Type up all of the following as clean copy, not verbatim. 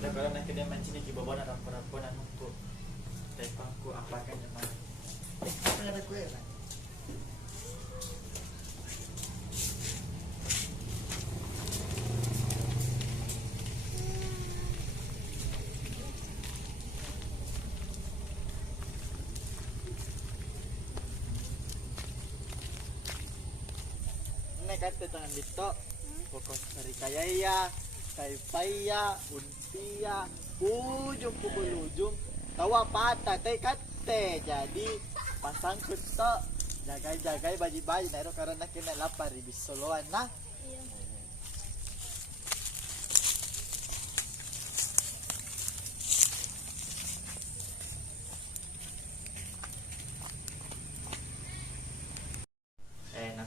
Kira-kira na kedai mancing ni kibawa na rapo-rapo na nungko. Tepang ko apakan naman. Apa ada kue lah? Kata tangan dito, pokok sari kayaya, kaipaya, untia, ujung pukul ujung, tawa patah, kate, jadi pasang kuto, jagai baji-baji, nairo karena kena lapar di soloan nah.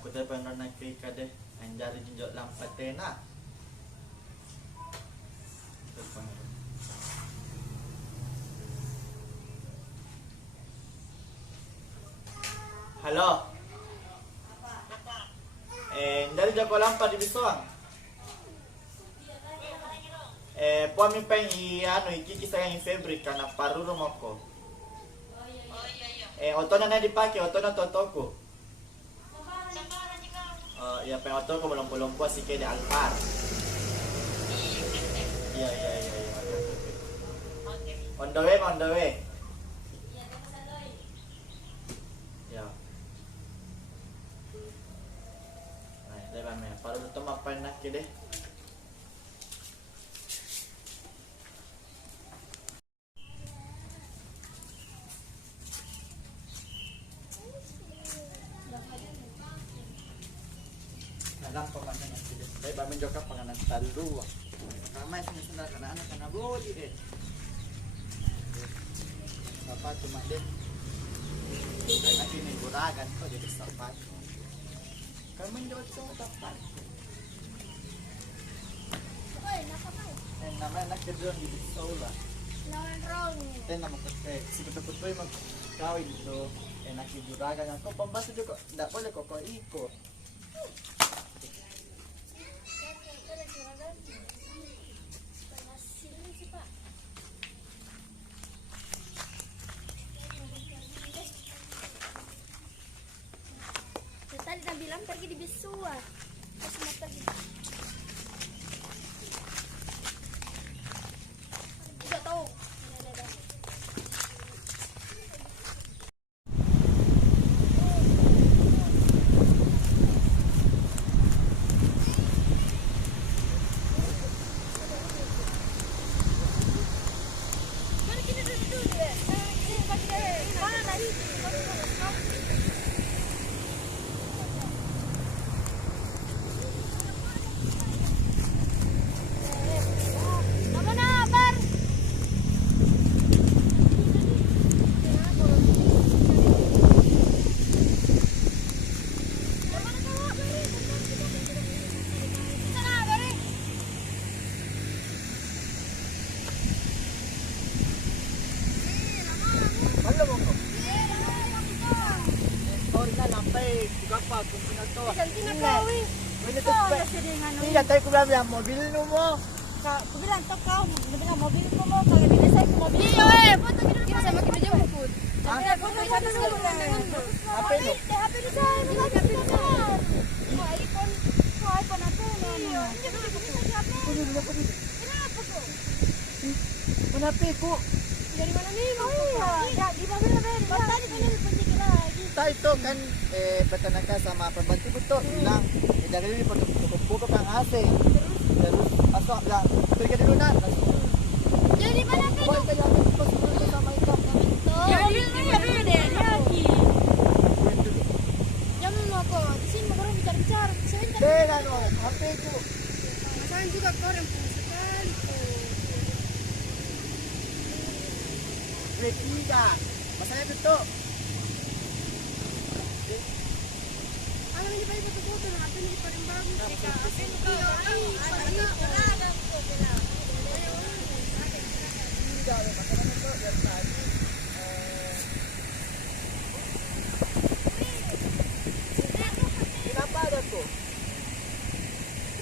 Aku dah pernah nak kira deh, anjari jinjok lampat tena. Halo. Dari Joko lampat di Bisuang. Puan mi peng anu iki kisah yang Febri karena paru rumahku. Oh iya. Otona na dipakai, otona totoku. Ya pengotor ko belum sih kayak di Alphard. Iya. Okay. On the way. Ya. Nah, lebar me. Para itu mapan nak deh. Lang pemanen nanti deh. Saya bamin juga penganan talu. Ramai sendal anak-anak karena bodi deh. Bapak cuma deh. Kayak ini guragan kok jadi sapat. Kami jauh sapat. Oi, nakapay. Namanya nak kerja di Bisola. Lawan rong. Nama kita si betul-betul mag kawin dito. Enak guragan ako pambasa juga. Tidak boleh kok ikut. Tadi dah bilang pergi di Bisua. Terus mau pergi. Tidak tahu. Iya, tadi aku bilang mobil mo. Aku bilang to kau, bilang mobil ko mo, kaya bila saya ke mobil. Iya, foto kita sama kita jemput. Ada foto sana sekali. HP lu. HP di saya, lagi HP di saya. Mau iPhone apa? Iya, ini bisa HP. Kenapa kok? Mana HP ku? Dari mana nih? Ya, di mobil apa? Tadi kan dikunci lagi. Kita itu kan peternakan sama pembantu betul bilang dari ini foto kang AC. Terus asal bilang pergi dulu nak. Jadi mana kan? Boy kita jalan foto sama itu. Ya, ini deh lagi. Jangan mau kok. Di sini mau orang bicara-bicara. Beda no, HP ku. Masalah juga orang punya sekali. Bertiga. Masalahnya betul. Alam ini baik foto-foto, apa ini paling bagus? Apa ini Kenapa ada tuh?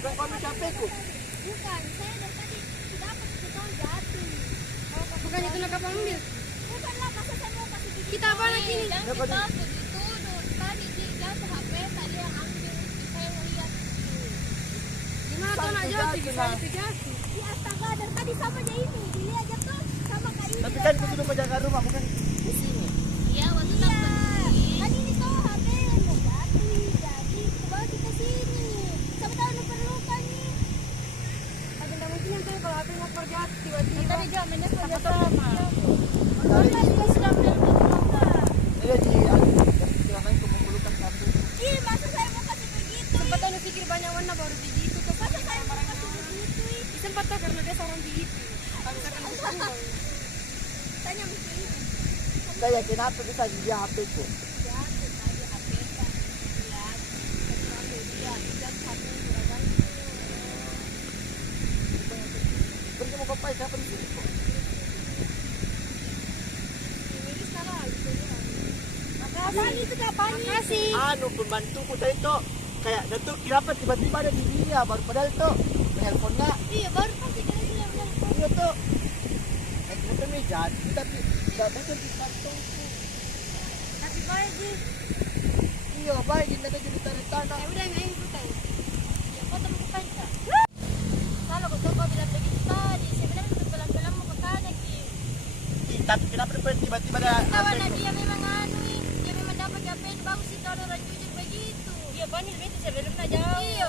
Bukan kami capek ku. Bukan, saya dari tadi dapat Itu nak apa ambil? Bukanlah masa saya mau kasih begitu. Kita apa lagi nih? Jangan Kenapa kita nih? begitu. Tadi dia jatuh HP, tadi yang ambil. Saya yang lihat. Gimana tuh nak jatuh? Bisa jatuh. Ya astaga, dari tadi sama aja ini. Dilihat aja tuh sama kayak ini. Tapi kan aku sudah menjaga rumah, bukan di sini. Iya, waktu tak penting. Kan ini tuh HP mau jatuh. Jadi bawa kita sini. Sama tahu lu perlukan nih. Tapi tidak mungkin yang kalau HP mau terjatuh tiba-tiba. Tadi juga mainnya sama. Kan dia sudah benar-benar. Iya di jangan aku memerlukan satu. Ih, masa saya mau kasih begitu? Sempat tahu pikir banyak warna baru begitu. Tuh Masa saya mau kasih begitu? sempat tahu karena dia seorang begitu. Kalau misalkan aku tahu. Tanya mesti ini. Saya kenapa bisa dia HP ku? Jatuh tadi HP kan. Lihat. Saya ambil dia. Jatuh HP juragan. Pergi mau kapai siapa di sini kok? Ini salah gitu ya. Makasih itu kapan? Makasih. Anu pembantuku tadi tuh kayak datuk kenapa tiba-tiba ada di dia baru padahal tuh handphonenya Iya, baru pasti kalian bilang. iya tuh handphone meja tapi nggak betul di kantongku. Tapi baik sih. Iya baik ini nanti jadi tarik tanah. Ya udah main kita. Ya, kau temukan kita. Kalau kau bilang begitu tadi, saya bilang untuk bilang mau ke sana, Ki. Tapi kenapa tiba-tiba ada Kawan HP ku? dia memang anu, dia memang dapat HP bagus sih kalau orang jujur begitu. Iya panggil itu sebelum jauh. Iya.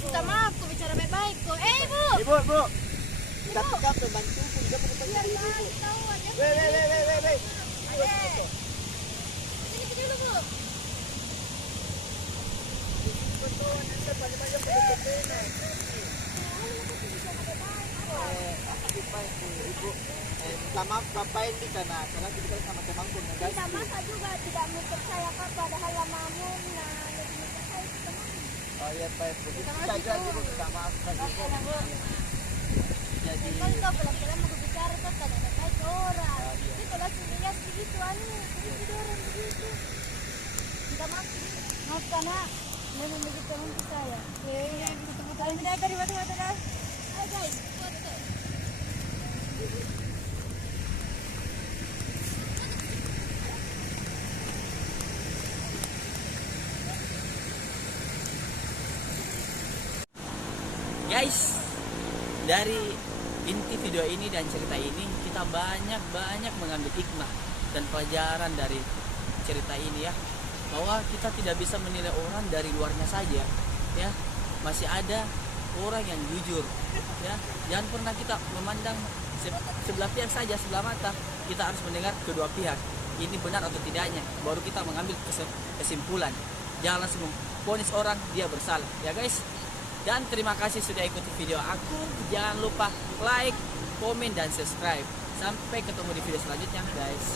Minta maaf kok bicara baik-baik kok. Bu. Ibu. Tapi kan pembantuku dia perlu Biar pergi ibu. kali tahu aja. Weh. Ade. Sini ke dulu, Bu. Betul, nanti paling banyak pada pena. Ibu, minta maaf bapak ini karena kita sama temanku Kita ngegas. masa juga tidak mau percaya kan padahal lamamu nah lebih percaya teman. Oh iya Pak, begitu saja ibu minta maaf kan ibu. Jadi Kalau kau pelan-pelan mau bicara tuh kan ada baik orang. Ah, iya. Itu langsung lihat begitu anu, begitu orang begitu. Minta maaf. Maaf karena memang begitu untuk saya. Iya, ketemu kalian tidak dari mata-mata dah. Ayo guys, foto. Guys, dari inti video ini dan cerita ini kita banyak mengambil hikmah dan pelajaran dari cerita ini ya, bahwa kita tidak bisa menilai orang dari luarnya saja ya, masih ada orang yang jujur ya. Jangan pernah kita memandang sebelah pihak saja, sebelah mata. Kita harus mendengar kedua pihak, ini benar atau tidaknya, baru kita mengambil kesimpulan. Jangan langsung memvonis orang dia bersalah ya guys. Dan terima kasih sudah ikuti video aku. Jangan lupa like, komen, dan subscribe. Sampai ketemu di video selanjutnya guys.